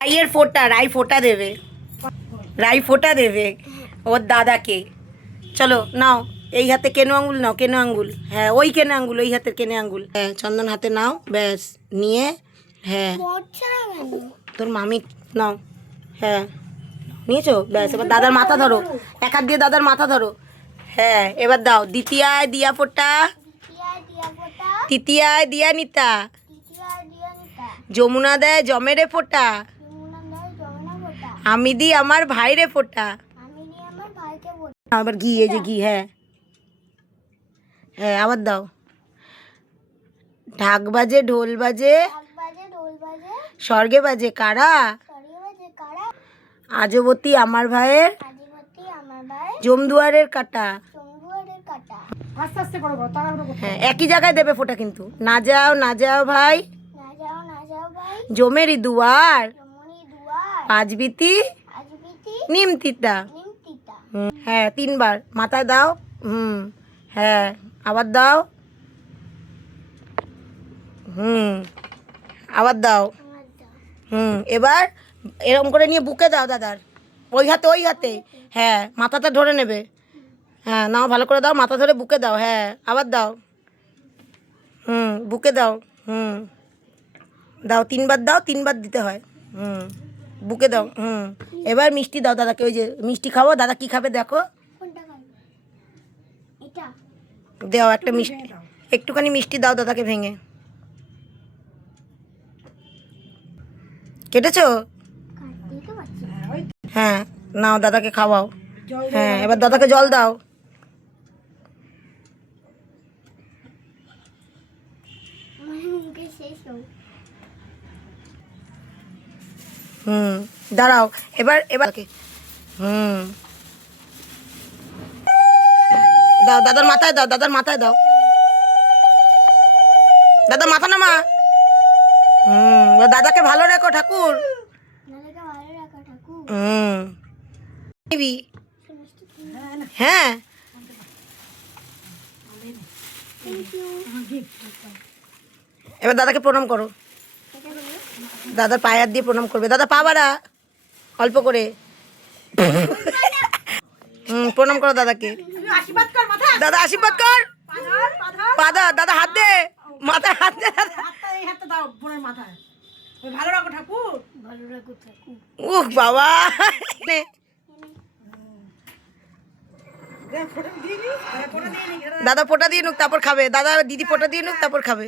রাইয়ের ফোঁটা, রাই ফোঁটা দেবে, রাই ফোঁটা দেবে ওর দাদাকে। চলো নাও, এই হাতে কেনো আঙ্গুল নাও, কেনো আঙ্গুল, হ্যাঁ ওই কেনো আঙ্গুল, ওই হাতের কেনে আঙ্গুল, হ্যাঁ চন্দন হাতে নাও, ব্যাস নিয়ে, হ্যাঁ তোর মামি নাও, হ্যাঁ নিয়েছো, ব্যাস এবার দাদার মাথা ধরো, এক হাত দিয়ে দাদার মাথা ধরো, হ্যাঁ এবার দাও দ্বিতীয়ায় দিয়া ফোঁটা, তৃতীয়ায় দিয়া নিতা, যমুনা দেয় জমেরে ফোঁটা, আমি দিই আমার ভাইরে ফোঁটা, আবার ঘি, এই যে ঘি, হ্যাঁ হ্যাঁ আবার দাও, ঢাক বাজে ঢোল বাজে, স্বর্গে বাজে কারা, আজবতী আমার ভাইয়ের, জমদুয়ারের কাটা। হ্যাঁ একই জায়গায় দেবে ফোঁটা কিন্তু, না যাও না যাও ভাই, জমেরি দুয়ার, পাঁচবিতি নিমতিতা। হ্যাঁ তিনবার মাথায় দাও, হ্যাঁ আবার দাও, আবার দাও, এবার এরকম করে নিয়ে বুকে দাও দাদার, ওই হাতে ওই হাতে, হ্যাঁ মাথাটা ধরে নেবে, হ্যাঁ নাও ভালো করে দাও, মাথা ধরে বুকে দাও, হ্যাঁ আবার দাও, বুকে দাও, দাও তিনবার দাও, তিনবার দিতে হয়, বুকে দাও, এবার মিষ্টি দাও দাদাকে, ওই যে মিষ্টি খাবো, দাদা কি খাবে দেখো, দাও একটা মিষ্টি, একটুখানি মিষ্টি দাও দাদাকে ভেঙে, কেটেছো, হ্যাঁ নাও দাদাকে খাওয়াও, হ্যাঁ এবার দাদাকে জল দাও, দাঁড়াও, এবার এবার দাও দাদার মাথায় দাও, দাদার মাথায় দাও, দাদার মাথা নামা, দাদাকে ভালো রেখো ঠাকুর, হ্যাঁ এবার দাদাকে প্রণাম করো, দাদার পায়ে হাত দিয়ে প্রণাম করবে, দাদা পা বাড়া অল্প করে, প্রণাম করো দাদাকে, দাদা আশীর্বাদ কর, পাদা দাদা হাত দে, মাথায় হাত দে, উহ বাবা, দাদা ফোঁটা দিয়ে নুক তারপর খাবে, দাদা দিদি ফোঁটা দিয়ে নুক তারপর খাবে।